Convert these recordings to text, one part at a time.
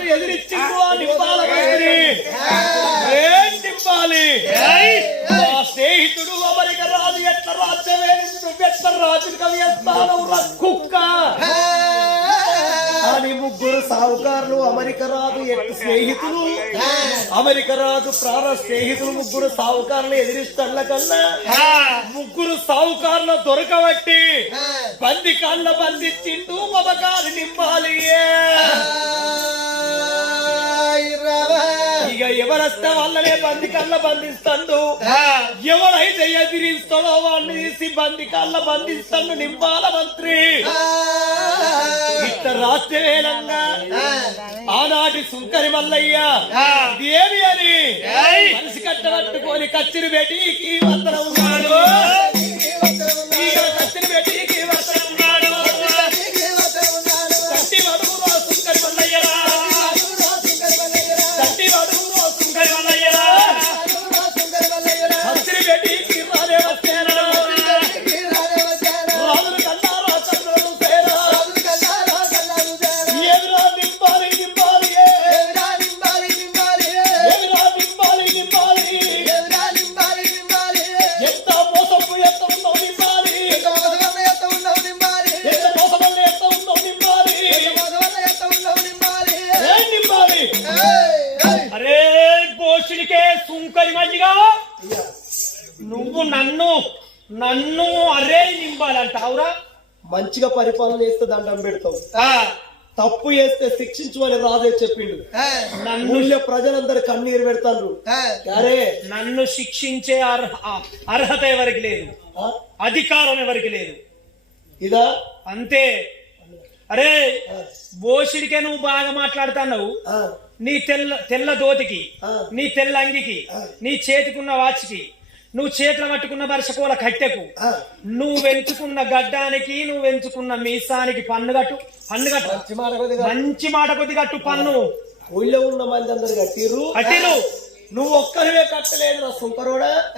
నింపాల ఏం నింపాలి మా స్నేహితుడు అమెరిక రాజు ఎట్ల రాజ్యమే నువ్వెట్ల రాజు కవి స్థానం కుక్క! అని ముగ్గురు సావుకారులు అమెరిక రాజు ఎట్ల స్నేహితులు? అమెరిక రాజు ప్రాణ స్నేహితులు ముగ్గురు సావుకారులు ఎదిరిస్తల్ల కన్నా? ముగ్గురు సావుకారులు దొరకబట్టి బంది కళ్ళ బంధించిండు. మమకారు నింపాలి. ఎవరస్తే వాళ్ళనే బంది కళ్ళ బంధిస్తాడు ఎవరైతే ఎదిరిస్తాడో వాడిని తీసి బంది కళ్ళ బంధిస్తాడు నింపాల మంత్రి. ఇట్ట రాష్ట్రవేలంగా ఆనాటి సుంకరి మల్లయ్య. ఇదేమి అని? మనిషి కట్టబట్టుకొని కచ్చిరి ఈగ కచ్చిరి బెటికి నన్ను నన్ను అరే నింపాలంటావురా మంచిగా పరిపాలన చేస్తే దండం పెడతావు. తప్పు చేస్తే శిక్షించు అని రాజే చెప్పిండు. నన్ను ప్రజలందరూ కన్నీరు పెడతారు అరే. నన్ను శిక్షించే అర్హ అర్హత ఎవరికి లేదు? అధికారం ఎవరికి లేదు? ఇదా? అంతే. అరే బోషుడికే నువ్వు బాగా మాట్లాడుతున్నావు. నీ తెల్ల తెల్ల దోతికి. నీ తెల్ల అంగికి నీ చేతికున్న వాచ్కి నువ్వు చేతిలో పట్టుకున్న బరసకోల కట్టెకు. నువ్వు వెంచుకున్న గడ్డానికి నువ్వు వెంచుకున్న మీసానికి పన్ను కట్టు. పన్ను కట్టు. మంచి మాట కొద్ది కట్టు. పన్ను. ఊళ్ళో ఉన్న మంది అందరు కట్టిర్రు. కట్టిరు నువ్వు ఒక్కరివే కట్టలేదు నా సుంకరోడా.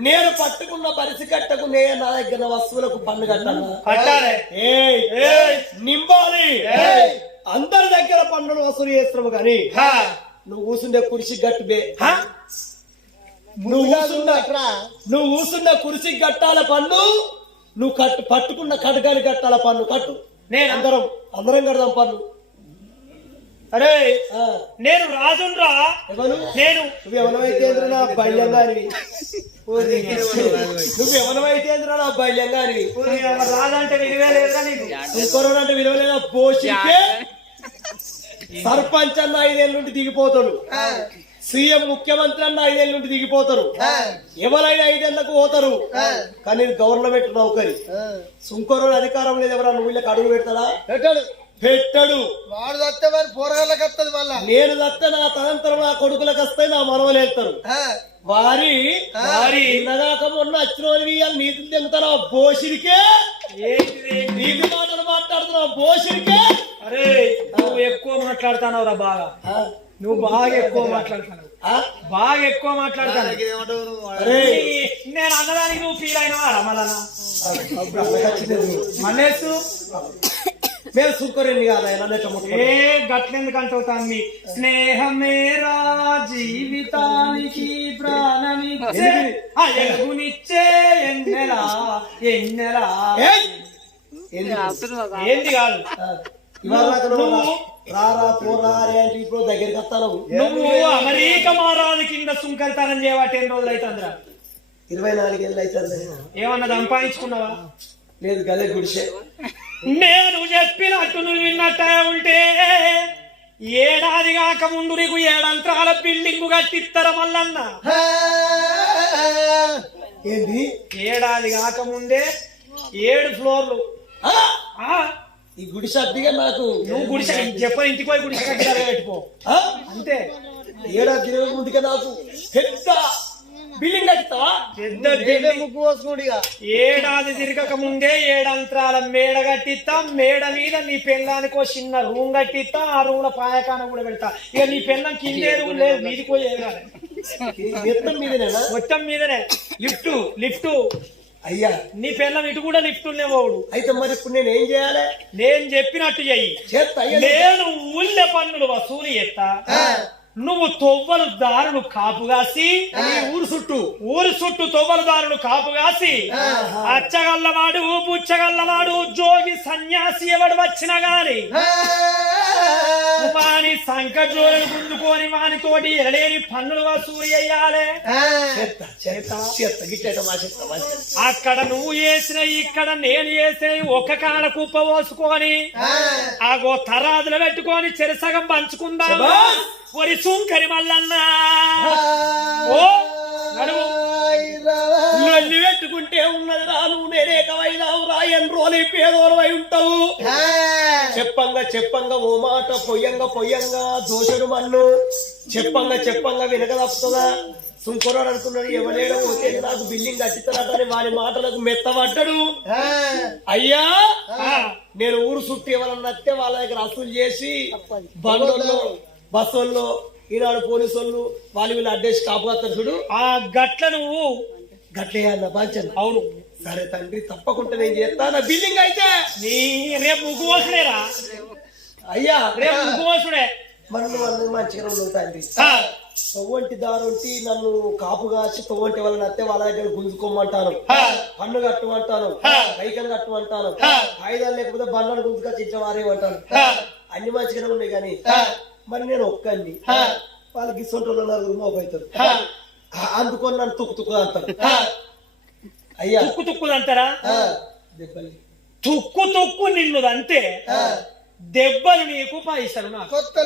నేను పట్టుకున్న పరిసి కట్టకు నేను నా దగ్గర వస్తువులకు పన్ను కట్టాను కట్టాలి. ఏయ్. అందరి దగ్గర పన్నులు వసూలు చేస్తున్నాము కానీ నువ్వు కూర్చుండే కుర్చీ గట్టు బే. హా, నువ్వు కూర్చున్న నువ్వు కూర్చున్న కుర్చీ కట్టాల పన్ను నువ్వు కట్టు పట్టుకున్న కటకాని కట్టాల పన్ను కట్టు. నేను? అందరం అందరం కడదాం పన్ను. అరే నేను రాజున్రా ఎవరు? నేను. నువ్వు ఎవనమైతే నా బల్యంగానివి నువ్వు ఎవనమైతే నా బల్యంగానివి రాజంటే విలువే లేదురా నీకు. ఇంకొరడు అంటే విలువలేదా పోషికే సర్పంచ్ అన్న ఐదేళ్ళ నుండి దిగిపోతాడు. సీఎం ముఖ్యమంత్రి అన్న ఐదేళ్ళ నుండి దిగిపోతారు. ఎవరైనా ఐదేళ్ళకు పోతారు. కానీ గవర్నమెంట్ నౌకరి సుంకరు అధికారం లేదు ఎవరన్నా వీళ్ళకి అడుగు పెడతాడా పెట్టాడు. పెట్టడు. వాడు తస్తే మరి పోరగాళ్ళకి వస్తుంది మళ్ళా. నేను తప్ప నా తనంతరం నా కొడుకులకు వస్తాయి నా మనవలు వెళ్తారు. వారి వారి నిన్నగాక మొన్న వచ్చిన వాళ్ళు నీతులు తెంగుతారా ఏంటిది? నీతి మాటలు మాట్లాడుతున్నావు బోషిరికే అరే నువ్వు ఎక్కువ మాట్లాడుతున్నావురా బాగా. ఆ, నువ్వు బాగా ఎక్కువ మాట్లాడుతున్నావు బాగా ఎక్కువ మాట్లాడుతాను నేను అన్నదానికి నువ్వు ఫీల్ అయినా రమలనా. మల్లేసు మేము సుంకరండి కాదు ఏ ముట్టుకోవడం. గట్లెందుకు అంటుతాన్ని స్నేహమేరా జీవితానికి ప్రాణమిచ్చే ఆ ఎలుగునిచ్చే ఎన్నెలా ఎన్నెలా? ఏంది? కాదు? రారా పోరా అరే అంటే ఇప్పుడు దగ్గరికి వస్తాను. నువ్వు అమెరికా మహారాజు కింద సుంకరితనం చేయబట్టి ఎన్ని రోజులు అవుతుందిరా? ఇరవై నాలుగేళ్ళు అవుతుంది. ఏమన్నా సంపాదించుకున్నావా? లేదు గదే గుడిసే. నేను చెప్పినట్టు నువ్వు విన్నట్టే ఉంటే ఏడాది కాక ముందు నీకు ఏడంత్రాల బిల్డింగ్ కట్టిస్తారా మల్లన్న? ఏంది? ఏడాది కాక ముందే ఏడు ఫ్లోర్లు. ఆ, ఆ, ఈ గుడిసె అద్దెగా నాకు నువ్వు గుడిసె చెప్ప ఇంటికి పోయి కట్టి పెట్టుకో? అంతే. ఏడాది తిరగక ముందుగా నాకు? పెద్ద బిల్డింగ్ కట్టిస్తావా పెద్ద బిల్డింగ్. ముగ్గు పోసుకున్నాడు ఇక. ఏడాది తిరగక ముందే ఏడంత్రాల మేడ కట్టిస్తా మేడ మీద నీ పెళ్ళానికి చిన్న రూమ్ కట్టిస్తా ఆ రూమ్లో పాయకాన కూడా పెడతా. ఇక నీ పెళ్ళం కిందే రూమ్ లేదు మీదికి పోయి ఎత్తం మీదనేనా? మొత్తం మీదనే. Lift lift. అయ్యా. నీ పిల్లం ఇటు కూడా లిఫ్ట్ పోవుడు అయితే మరి ఇప్పుడు నేను ఏం చేయాలి? నేను చెప్పినట్టు చెయ్యి. చేస్తా నేను ఊళ్ళె పన్నులు వసూలు చేస్తా. నువ్వు తొవ్వలు దారులు కాపుగాసి ఊరు చుట్టూ. ఊరి చుట్టూ తొవ్వలు దారులు కాపుగాసి అచ్చగల్లవాడు పుచ్చగల్లవాడు జోగి సన్యాసి ఎవడు వచ్చినా గాని వాని సంక జోలు గుంజుకొని వానితోటి ఎరలేని పన్నులు వసూలు చెయ్యాలి చేస్తా చేస్తా చేస్తా గిట్టేట మా చేస్తా మా చేస్తా. అక్కడ నువ్వు వేసిన ఇక్కడ నేను వేసిన ఒక కాడ కుప్ప పోసుకొని ఆగో తరాదులు పెట్టుకొని చెరసగం పంచుకుందాం. శభాష్. ఒరి సుంకరి మల్లన్న! ఓ నడువు లొల్లి పెట్టుకుంటే ఉన్నది రా నువ్వు నేనేకమైనావు రా ఎన్ని రోజులు పేదోరమై ఉంటావు చెప్పంగా చెప్పంగా ఓ మాట పొయ్యంగా పొయ్యంగా దోషుడు మన్ను. చెప్పంగా చెప్పంగా వినక తప్పుతుందా సుంకరోడు అనుకున్నాడు ఎవలేడో పోతే నాకు బిల్డింగ్ కట్టిస్తాడని వారి మాటలకు మెత్తబడ్డాడు. అయ్యా నేను ఊరు చుట్టూ ఎవరన్నా వాళ్ళ దగ్గర అసలు చేసి బండ్లలో బస్సుల్లో ఈనాడు పోలీసు వాళ్ళు వాళ్ళు వీళ్ళు అడ్డేసి కాపుకొస్తారు చూడు. ఆ గట్ల నువ్వు. గట్లే అన్న బాంచన్ అవును. సరే తండ్రి తప్పకుండా నేను చేస్తా. నా బిల్డింగ్ అయితే. నీ రేపు ముగ్గువసుడేరా అయ్యా. రేపు ముగ్గువసుడే మనం వాళ్ళు మంచిగా ఉన్నావు తండ్రి. తొవ్వంటి దారుంటి నన్ను కాపు కాసి తొవ్వంటి వాళ్ళని అత్తే వాళ్ళ దగ్గర గుంజుకోమంటాను. పన్ను కట్టమంటాను. ఆ. కైకలు కట్టమంటాను. ఆయుధాలు లేకపోతే బండ్లను గుంజుకొచ్చి ఇచ్చేవారేమంటాను. అన్ని మంచిగానే ఉన్నాయి కానీ. మరి నేను ఒక్కడిని. వాళ్ళకి ఇస్తుంటారు నలుగురు మోపవుతారు ఆ. అందుకొని నన్ను తుక్కు తుక్కు అంటారు అయ్యా. తుక్కు తుక్కుదంటారా ఆ, దెబ్బలు. తుక్కు తుక్కు నిన్నుదంతే దెబ్బలు నీకు పైసలు నాకు. కొత్త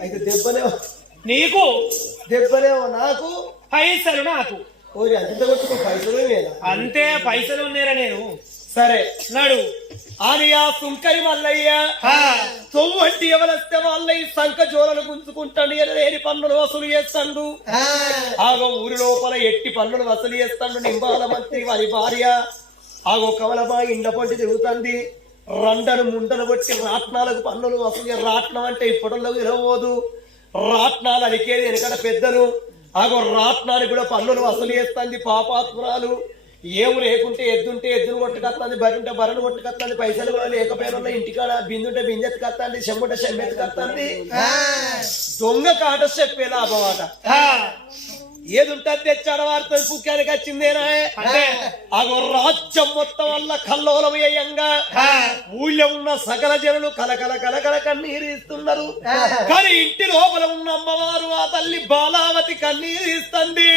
అయితే దెబ్బలే నీకు? దెబ్బలేమో నాకు? పైసలు నాకు. ఓరి అంత పైసలు అంతే పైసలు ఉన్నారా నేను. సరే. నడు. అని ఆ సుంకరి మల్లయ్య. ఆ, తొవ్వంటి ఎవరొస్తే వాళ్ళ ఈ సంఖ జోలను గుంజుకుంటాడు ఎనలేని పన్నులు వసూలు చేస్తాడు. ఆగో ఊరి లోపల ఎట్టి పన్నులు వసూలు చేస్తాడు నింబాల మంత్రి వారి భార్య. ఆగో కమలమా ఇండ పొంటి తిరుగుతుంది. రండను ముండను కొట్టి రాట్నాలకు పన్నులు వసూలు రాట్నం అంటే ఇప్పటిలో ఇరవదు రాట్నాలు అరికేది వెనకడ పెద్దలు. ఆగో రాట్నానికి కూడా పన్నులు వసూలు చేస్తుంది పాపాత్మురాలు. ఏము లేకుంటే ఎద్దుంటే ఎద్దును కొట్టుకొస్తుంది బరి ఉంటే బర్రెను కొట్టుకొస్తుంది పైసలు కూడా లేకపోయినా ఇంటికాడ బిందుంటే బిందెత్తుకొస్తుంది చెమ్ముంటే చెమ్మెత్తుకొస్తుంది దొంగ కాట చెప్పే లాభమాట ఆ, ఏది ఉంటుంది తెచ్చాడ వార్త పుక్కానికి వచ్చిందేనా? అంటే అగో రాజ్యం మొత్తం వల్ల కల్లోలమయంగా ఆ, ఊళ్ళో ఉన్న సకల జనులు కలకల కలకల కన్నీరు ఇస్తున్నారు కానీ ఇంటి లోపల ఉన్న అమ్మవారు ఆ తల్లి బాలావతి కన్నీరు ఇస్తుంది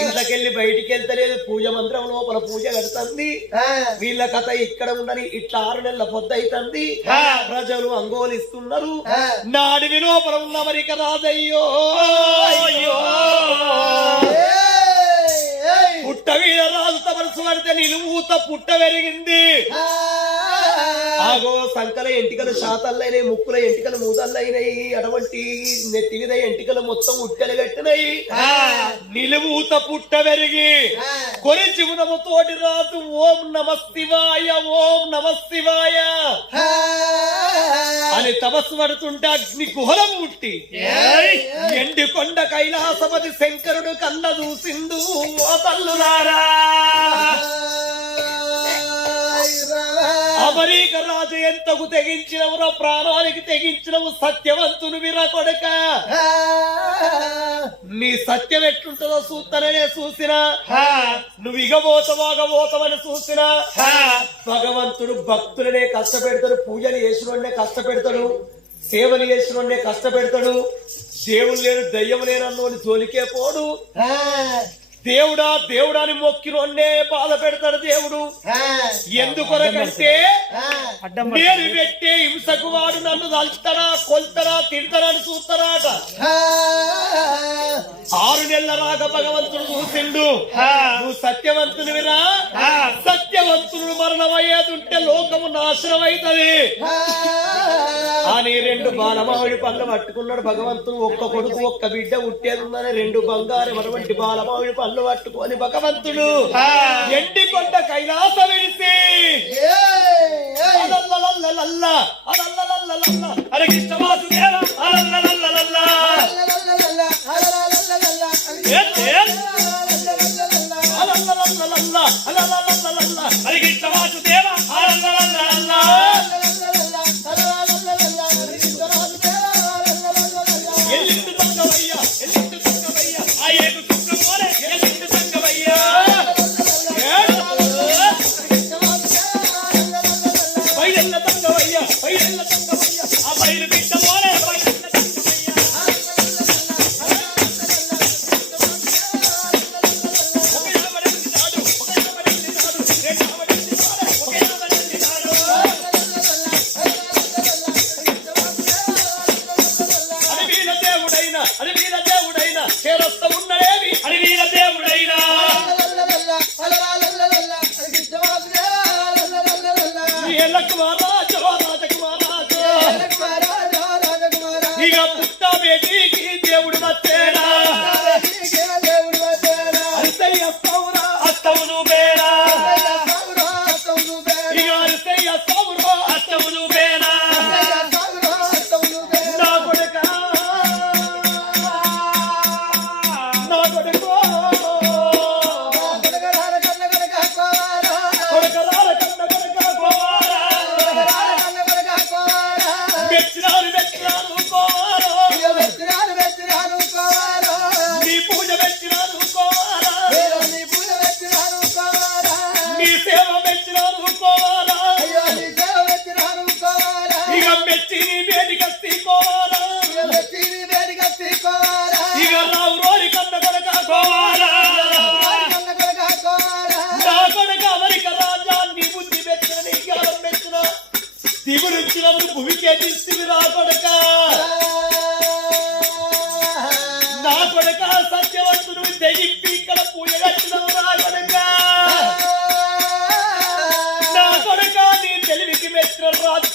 ఇంట్లోకెళ్ళి బయటికి వెళ్తలేదు పూజ మంత్రం లోపల పూజ కడుతుంది. వీళ్ళ కథ ఇక్కడ ఉండని ఇట్లా ఆరు నెలల పొద్దు అవుతుంది. ప్రజలు అంగోలిస్తున్నారు. నాడిని లోపల ఉన్న మరిక రాజయ్యో పుట్ట మీద రాజు తమరుసు పడితే నిలువూత పుట్ట పెరిగింది ఆగో సంకల ఎంటికలు శాతల్లైనాయి ముక్కుల ఎంటికలు మూదల్లైనాయి అటువంటి నెత్తి మీద ఎంటికలు మొత్తం ఉట్టెలు కట్టినాయి నిలువూత పుట్ట పెరిగి కొరి జీవనము తోటి రాజు ఓం నమ శివాయ ఓం నమ శివాయ. అని తపస్సు పడుతుంటే అగ్ని గుహలం ఏయ్, ఎండి కొండ కైలాసపతి శంకరుడు కళ్ళ చూసిండు ఓ తల్లులారా. ఎంతకు తెగించినవురో ప్రాణానికి తెగించినవు సత్యవంతుని విరా కొడక. నీ సత్యం ఎట్లుంటుందో చూస్తాననే చూసినా. నువ్వు ఇగబోతవాగబోతవని చూసినా. ఆ, భగవంతుడు భక్తులనే కష్టపెడతాడు పూజలు చేసినోడే కష్టపెడతాడు సేవలు చేసినోడే కష్టపెడతాడు దేవుడు లేడు దయ్యం లేనన్నోని జోలికే పోడు. దేవుడా దేవుడా అని మొక్కినోడే బాధ పెడతాడు దేవుడు. ఎందుకొరకంటే నేను పెట్టే హింసకు వాడు నన్ను దల్చుతారా కొల్తారా తిడతారా అని చూస్తారాట. ఆరు నెలల రాక భగవంతుడు చూసిండు. నువ్వు సత్యవంతునివిరా. ఆ. సత్యవంతుడు మరణమయ్యేదుంటే లోకము నాశనం అవుతుంది అని రెండు బాలమావిడి పళ్ళు పట్టుకున్నాడు భగవంతుడు. ఒక్క కొడుకు ఒక్క బిడ్డ ఉట్టేది ఉందని రెండు బంగారం అటువంటి బాలమావిడి పళ్ళు పట్టుకొని భగవంతుడు. ఎండి కొండ కైలాసం విడిసి అలల్లలల్లలల్ల, అలల్లలల్లలల్ల. ఆ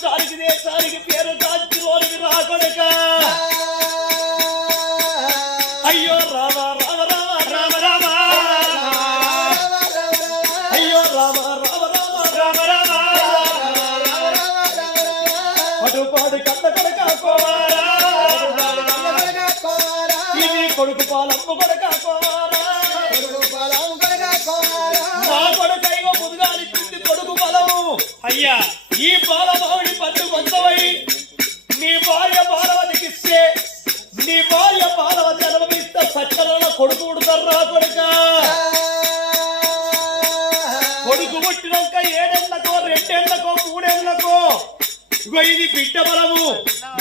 రాష్ట్రానికి దేశానికి పేరు కాంచిలోనికి నా కొడుక. అయ్యో రామ రామ రామ రామ రామ. అయ్యో రామ రామ రామ రామ రామ. పడు పాడు కన్న కొడుక కోవారా ఇది కొడుకు పాలమ్మ కొడుక కోవారా నా కొడుక ఇగో ముదుగాలి ఇగో ఇది బిడ్డ బలము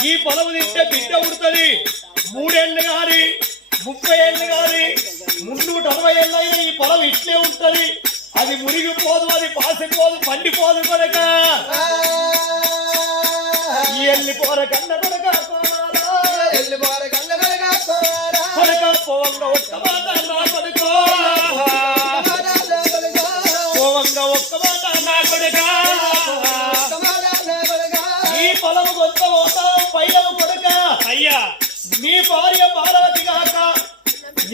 ఈ బలము తింటే బిడ్డ ఉడుతుంది మూడేళ్ళు గాని ముప్పై ఏళ్ళు గాని మున్నూట అరవై ఏళ్ళు అయినా ఈ పొలం ఇట్లే ఉంటది. అది మురిగిపోదు అది పాసిపోదు పండిపోదు కొడక. ఈ ఎల్లి పోర కన్న కొడక కొడక పోవంగా ఒక్క మాట నా కొడుకో పోవంగా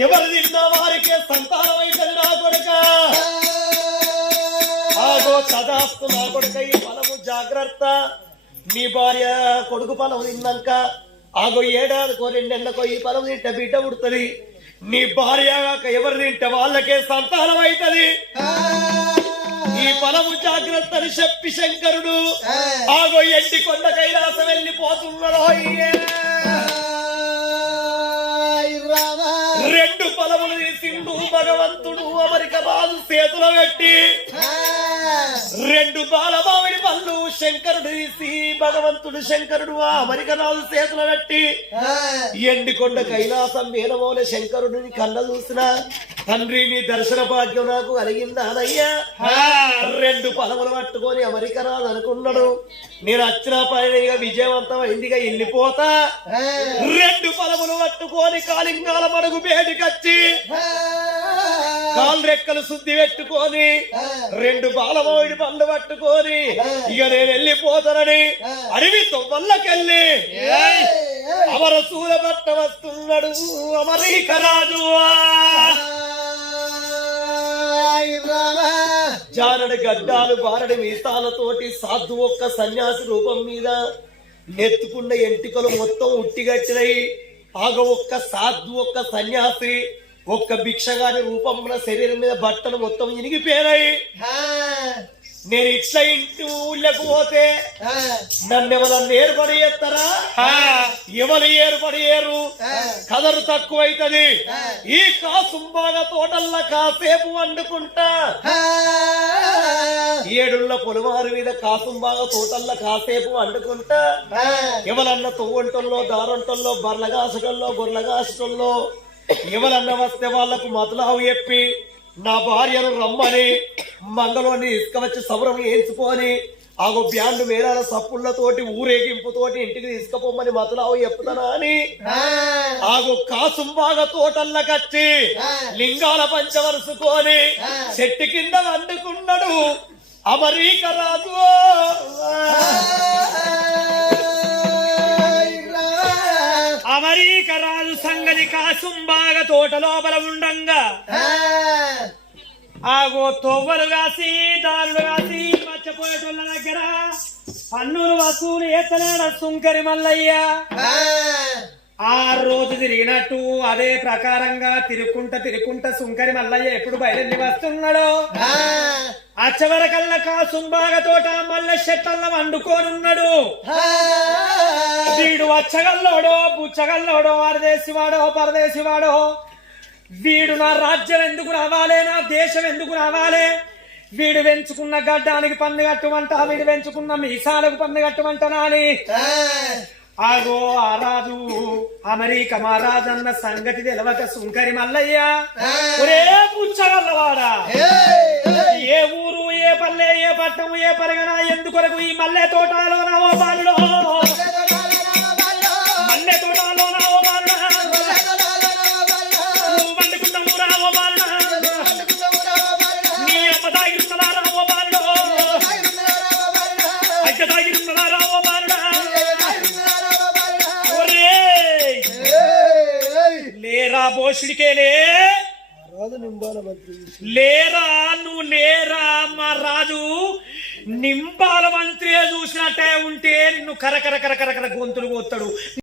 ఎవరు తిన్నా వారికే సంతానం అవుతుంది నా కొడుక. ఆగో తదాస్తు నా కొడుక ఈ పొలము జాగ్రత్త. నీ భార్య కొడుకు పొలం తిన్నాక ఆగో ఏడాదికో రెండేళ్ళకో ఈ పొలం తింటే బిడ్డ పుడుతుంది. నీ భార్య ఎవరు తింటే వాళ్ళకే సంతానం అవుతుంది ఈ పొలము జాగ్రత్త అని చెప్పి శంకరుడు ఆగో ఎండి కొండ కైలాసం వెళ్ళిపోతున్నాడు అయ్యే. రెండు పొలములు తీసిండు భగవంతుడు అమరిక బాలు చేతులు పెట్టి రెండు బాలమావిడి పళ్ళు శంకరుడు తీసి భగవంతుడు శంకరుడు ఆ అమరిక రాజు చేతులు పెట్టి ఎండికొండ కైలాసం మేనమౌల శంకరుడిని కళ్ళ చూసిన తండ్రి నీ దర్శన భాగ్యం నాకు కలిగిందానయ్యా రెండు పదములు పట్టుకొని అమెరికా రాదు అనుకున్నాడు. నేను వచ్చిన పైన విజయవంతం అయిందిగా వెళ్ళిపోతా రెండు పదములు పట్టుకొని కాలింగాల మడుగు బేటికచ్చి కాలు రెక్కలు శుద్ధి పెట్టుకొని రెండు బాలమోడి పళ్ళు పట్టుకొని ఇక నేను వెళ్ళిపోతానని అడవి తొవ్వల్లకెళ్ళి అమర సూర పట్ట వస్తున్నాడు అమరీక రాజు. జానడి గడ్డాలు బారడి మీసాలతోటి సాధు ఒక్క సన్యాసి రూపం మీద నెత్తుకున్న ఎంటికలు మొత్తం ఉట్టిగట్టినాయి. ఆగ ఒక్క సాధు ఒక్క సన్యాసి ఒక్క భిక్షగాని రూపంలో శరీరం మీద బట్టలు మొత్తం ఇనిగిపోయినాయి. నేను ఇట్లా ఇంటి ఊళ్ళకు పోతే నన్ను ఎవరన్నా ఏర్పడి చేస్తారా? ఎవరు ఏర్పడి ఏరు? కదరు తక్కువైతది. ఈ కాసుంబాగా తోటల్లో కాసేపు వండుకుంటా. ఏడుళ్ళ పొలవారి మీద కాసుంబాగా తోటల్లో కాసేపు వండుకుంటా. ఎవరన్నా తొవ్వంటల్లో దారంటల్లో బర్లగాసటల్లో గొర్రెగాసటల్లో ఎవరన్నా వస్తే వాళ్ళకు మతలావు చెప్పి నా భార్యను రమ్మని మంగళోని ఇసుక వచ్చి సవరం వేయించుకొని ఆగో బ్యాండ్ మేళాల సప్పుళ్ళతోటి ఊరేగింపుతోటి ఇంటికి తీసుకుపోమని మతలావు చెప్తానా అని. ఆగు కాసుంబాగా తోటల్ల కచ్చి లింగాల పంచవరుసుకొని చెట్టు కింద వండుకున్నాడు అమరీక రాజు. సంగతి కాసుంబాగా తోట లోపల ఉండంగా ఆగో తొవ్వలు కాసి దారులు కాసి మర్చిపోయేటోళ్ళ దగ్గర పన్నులు వసూలు ఎత్తలేడ సుంకరి మల్లయ్య. ఆ. రోజు తిరిగినట్టు అదే ప్రకారంగా తిరుక్కుంట తిరుక్కుంట సుంకరి మల్లయ్య ఎప్పుడు బయలుదేరి వస్తున్నాడో. అచ్చవరకల్లా కాసుంబాగా తోట మల్ల చెట్ల వండుకోనున్నాడు. వీడు వచ్చగల్లోడో బుచ్చగల్లోడో వాడో పరదేశి వాడో వీడు నా రాజ్యం ఎందుకు రావాలే నా దేశం ఎందుకు రావాలే? వీడు పెంచుకున్న గడ్డానికి పన్ను కట్టమంట వీడు పెంచుకున్న మీసాలకు పన్ను కట్టమంటనా అని ఆగో ఆ రాజు అమెరికా మహారాజు అన్న సంగతి తెలవక సుంకరి మల్లయ్య. ఒరే పుచ్చగల్లవాడా ఏ! ఊరు ఏ పల్లె ఏ పట్టణం ఏ పరిగణ ఎందుకొరకు ఈ మల్లె తోటలో నావో బాలుడో లేరా బోషుడికేలే లేరా నువ్వు లేరా మా రాజు? నింబాల మంత్రి చూసినట్టే ఉంటే నిన్ను కరకర కరకర గొంతులు పోతాడు